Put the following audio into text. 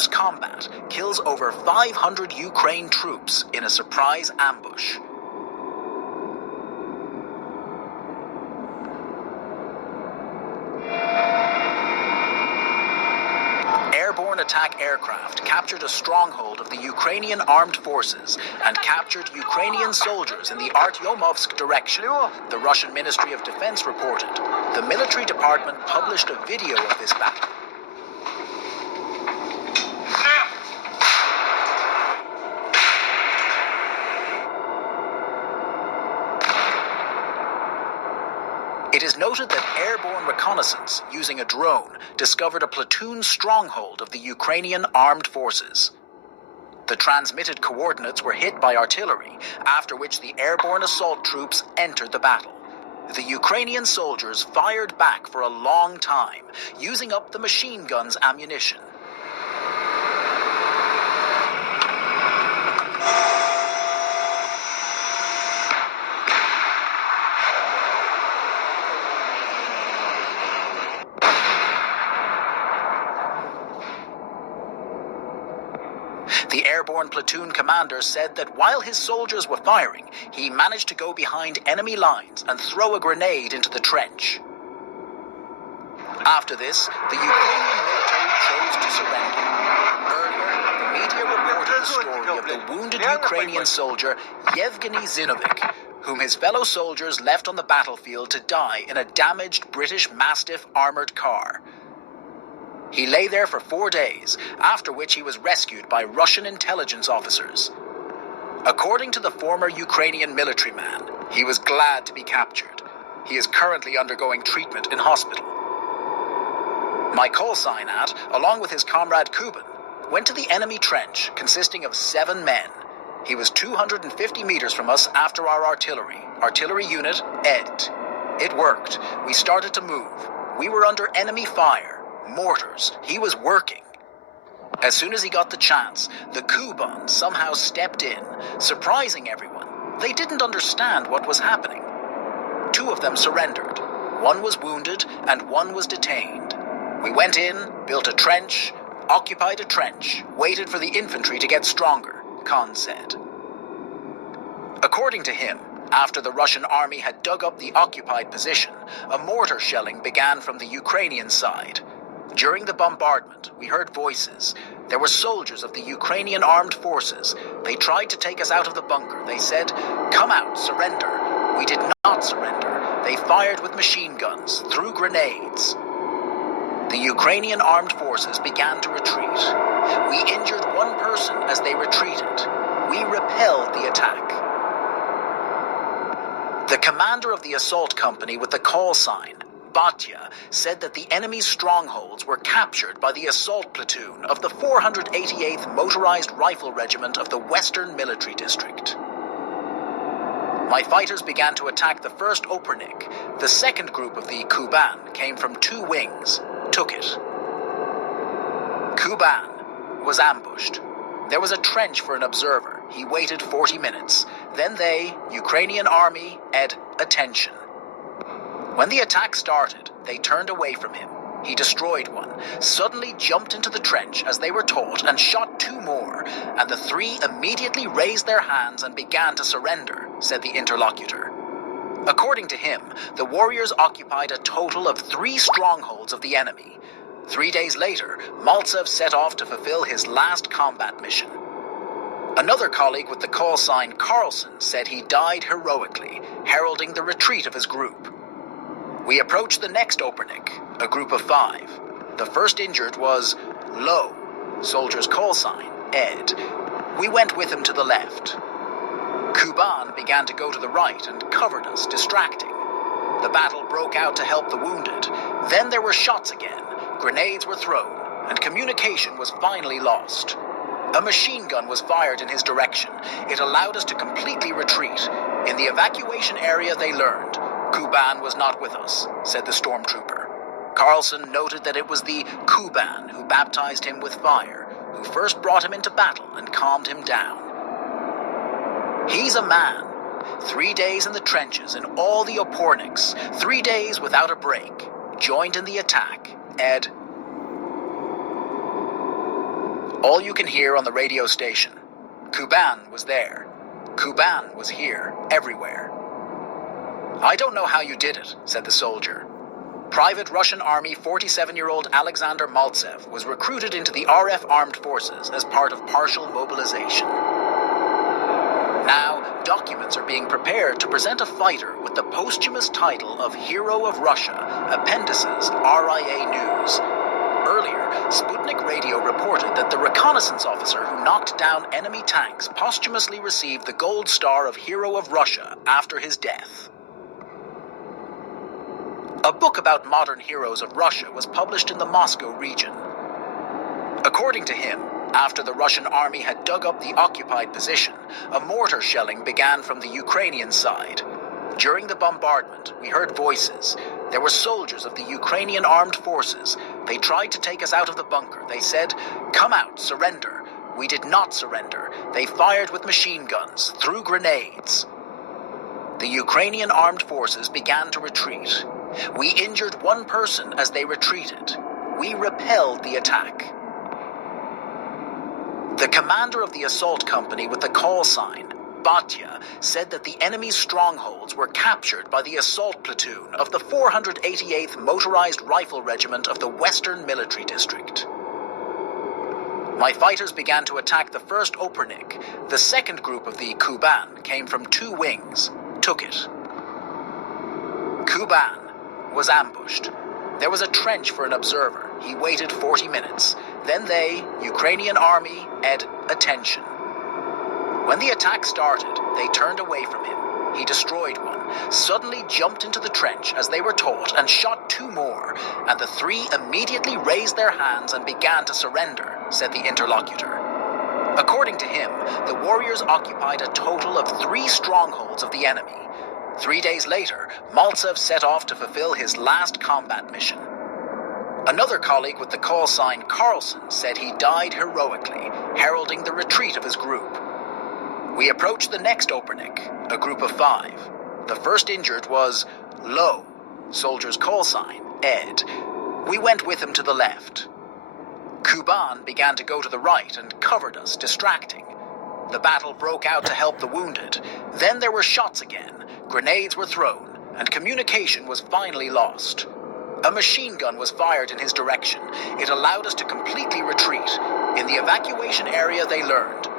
close combat, kills over 500 Ukraine troops in a surprise ambush. Airborne attack aircraft captured a stronghold of the Ukrainian armed forces and captured Ukrainian soldiers in the Artyomovsk direction, the Russian Ministry of Defense reported. The military department published a video of this battle. It is noted that airborne reconnaissance using a drone discovered a platoon stronghold of the Ukrainian armed forces. The transmitted coordinates were hit by artillery, after which the airborne assault troops entered the battle. The Ukrainian soldiers fired back for a long time, using up the machine gun's ammunition. The airborne platoon commander said that while his soldiers were firing, he managed to go behind enemy lines and throw a grenade into the trench. After this, the Ukrainian military chose to surrender. Earlier, the media reported the story of the wounded Ukrainian soldier Yevgeny Zinovik, whom his fellow soldiers left on the battlefield to die in a damaged British Mastiff armored car. He lay there for 4 days, after which he was rescued by Russian intelligence officers. According to the former Ukrainian military man, he was glad to be captured. He is currently undergoing treatment in hospital. My call sign along with his comrade Kuban, went to the enemy trench consisting of 7 men. He was 250 meters from us after our artillery unit, Ed. It worked. We started to move. We were under enemy fire. Mortars. He was working. As soon as he got the chance, the Kuban somehow stepped in, surprising everyone. They didn't understand what was happening. 2 of them surrendered. 1 was wounded and 1 was detained. We went in, built a trench, occupied a trench, waited for the infantry to get stronger, Khan said. According to him, after the Russian army had dug up the occupied position, a mortar shelling began from the Ukrainian side. During the bombardment, we heard voices. There were soldiers of the Ukrainian armed forces. They tried to take us out of the bunker. They said, "Come out, surrender." We did not surrender. They fired with machine guns, threw grenades. The Ukrainian armed forces began to retreat. We injured 1 person as they retreated. We repelled the attack. The commander of the assault company with the call sign, Batya, said that the enemy's strongholds were captured by the assault platoon of the 488th Motorized Rifle Regiment of the Western Military District. My fighters began to attack the first Opernik. The second group of the Kuban came from 2 wings, took it. Kuban was ambushed. There was a trench for an observer. He waited 40 minutes. Then they, Ukrainian army, Ed, attention. When the attack started, they turned away from him. He destroyed 1, suddenly jumped into the trench as they were taught and shot 2 more, and the 3 immediately raised their hands and began to surrender, said the interlocutor. According to him, the warriors occupied a total of 3 strongholds of the enemy. 3 days later, Maltsev set off to fulfill his last combat mission. Another colleague with the call sign Carlson said he died heroically, heralding the retreat of his group. We approached the next Opernik, a group of 5. The first injured was Low, soldier's call sign, Ed. We went with him to the left. Kuban began to go to the right and covered us, distracting. The battle broke out to help the wounded. Then there were shots again, grenades were thrown, and communication was finally lost. A machine gun was fired in his direction. It allowed us to completely retreat. In the evacuation area they learned, Kuban was not with us, said the stormtrooper. Carlson noted that it was the Kuban who baptized him with fire, who first brought him into battle and calmed him down. He's a man. 3 days in the trenches in all the Oporniks, 3 days without a break. Joined in the attack, Ed. All you can hear on the radio station. Kuban was there. Kuban was here, everywhere. I don't know how you did it, said the soldier. Private Russian Army 47-year-old Alexander Maltsev was recruited into the RF Armed Forces as part of partial mobilization. Now, documents are being prepared to present a fighter with the posthumous title of Hero of Russia, appendices RIA News. Earlier, Sputnik Radio reported that the reconnaissance officer who knocked down enemy tanks posthumously received the Gold Star of Hero of Russia after his death. A book about modern heroes of Russia was published in the Moscow region. According to him, after the Russian army had dug up the occupied position, a mortar shelling began from the Ukrainian side. During the bombardment, we heard voices. There were soldiers of the Ukrainian armed forces. They tried to take us out of the bunker. They said, "Come out, surrender." We did not surrender. They fired with machine guns, threw grenades. The Ukrainian armed forces began to retreat. We injured one person as they retreated. We repelled the attack. The commander of the assault company with the call sign, Batya, said that the enemy's strongholds were captured by the assault platoon of the 488th Motorized Rifle Regiment of the Western Military District. My fighters began to attack the first Opernik. The second group of the Kuban came from two wings, took it. Kuban was ambushed. There was a trench for an observer. He waited 40 minutes. Then they, Ukrainian army, said, "Attention." When the attack started, they turned away from him. He destroyed one, suddenly jumped into the trench as they were taught and shot two more, and the three immediately raised their hands and began to surrender, said the interlocutor. According to him, the warriors occupied a total of 3 strongholds of the enemy. 3 days later, Maltsev set off to fulfill his last combat mission. Another colleague with the call sign Carlson said he died heroically, heralding the retreat of his group. We approached the next Opernik, a group of 5. The first injured was Low, soldier's call sign, Ed. We went with him to the left. Kuban began to go to the right and covered us, distracting. The battle broke out to help the wounded. Then there were shots again, grenades were thrown, and communication was finally lost. A machine gun was fired in his direction. It allowed us to completely retreat. In the evacuation area, they learned,